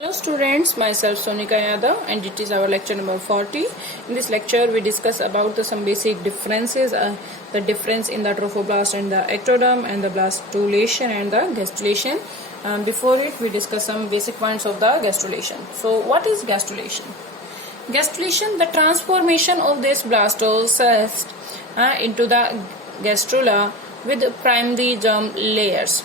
Hello students, myself Sonika Yadav and it is our lecture number 40. In this lecture we discuss about some basic differences, the difference in the trophoblast and the ectoderm and the blastulation and the gastrulation. Before it we discuss some basic points of the gastrulation. So what is gastrulation? Gastrulation, the transformation of this blastocyst into the gastrula with primary germ layers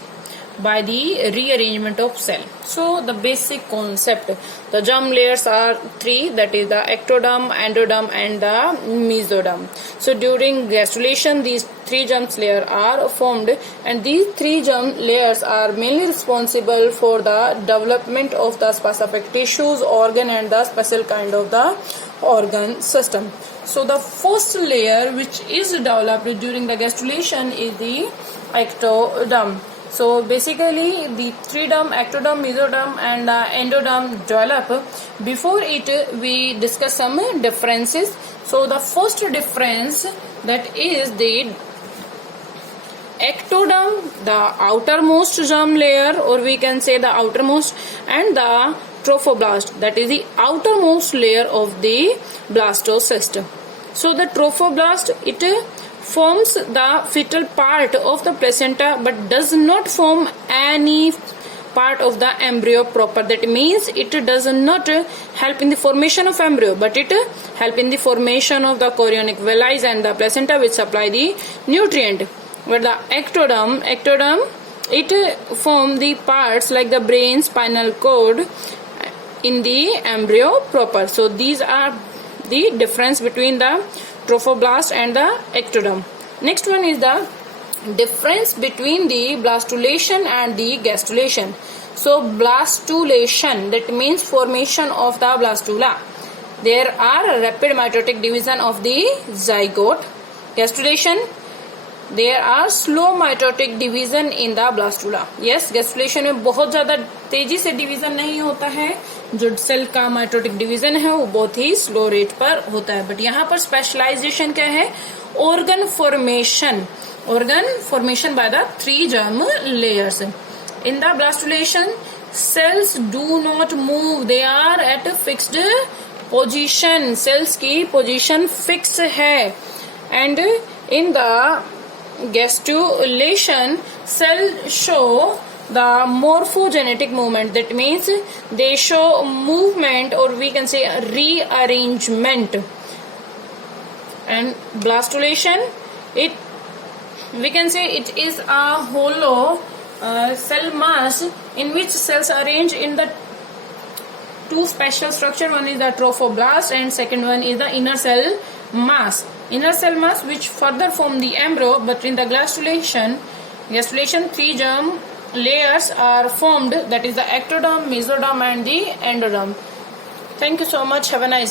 by the rearrangement of cell. So the basic concept, the germ layers are three, that is the ectoderm, endoderm and the mesoderm. So during gastrulation these three germ layers are formed, and these three germ layers are mainly responsible for the development of the specific tissues, organ and the special kind of the organ system. So the first layer which is developed during the gastrulation is the ectoderm. So basically the three derm, ectoderm, mesoderm and endoderm develop. Before it we discuss some differences. So the first difference, that is the ectoderm, the outermost germ layer, or we can say the outermost, and the trophoblast, that is the outermost layer of the blastocyst. So the trophoblast, it forms the fetal part of the placenta but does not form any part of the embryo proper. That means it does not help in the formation of embryo, but it help in the formation of the chorionic villi and the placenta which supply the nutrient. But the ectoderm, it form the parts like the brain, spinal cord in the embryo proper. So these are the difference between the trophoblast and the ectoderm. Next one is the difference between the blastulation and the gastrulation. So blastulation, that means formation of the blastula. There are rapid mitotic division of the zygote. Gastrulation, there are slow mitotic division in the blastula. Yes, gastrulation में बहुत ज़्यादा तेजी से division नहीं होता है. जो cell का माइटोटिक डिवीजन है वो बहुत ही स्लो रेट पर होता है. बट यहाँ पर स्पेशलाइजेशन क्या है? organ formation by the three germ layers. In the blastulation, cells do not move, they are at a fixed position. Cells की position fix है. And in the gastrulation, cell show the morphogenetic movement. That means they show movement, or we can say rearrangement. And blastulation, we can say it is a hollow cell mass in which cells arrange in the two special structure. One is the trophoblast and second one is the inner cell mass. Inner cell mass which further form the embryo, but in the gastrulation three germ layers are formed, that is the ectoderm, mesoderm and the endoderm. Thank you so much. Have a nice day.